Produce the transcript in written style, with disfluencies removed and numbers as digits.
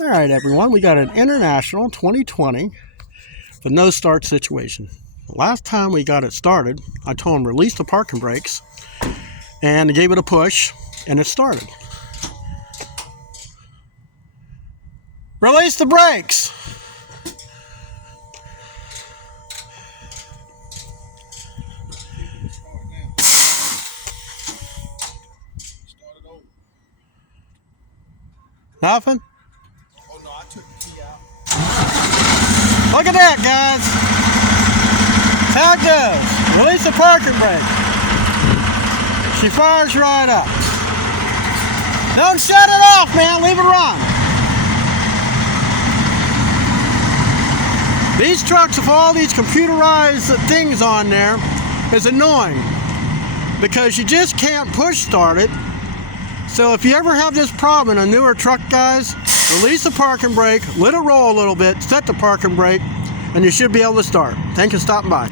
All right, everyone, we got an International 2020 with no start situation. Last time we got it started, I told him release the parking brakes and gave it a push, and it started. Release the brakes! Nothing? Oh no, I took the key out. Look at that, guys. That's how it goes. Release the parking brake. She fires right up. Don't shut it off, man. Leave it run. These trucks with all these computerized things on there is annoying because you just can't push start it. So if you ever have this problem in a newer truck, guys, release the parking brake, let it roll a little bit, set the parking brake, and you should be able to start. Thanks for stopping by.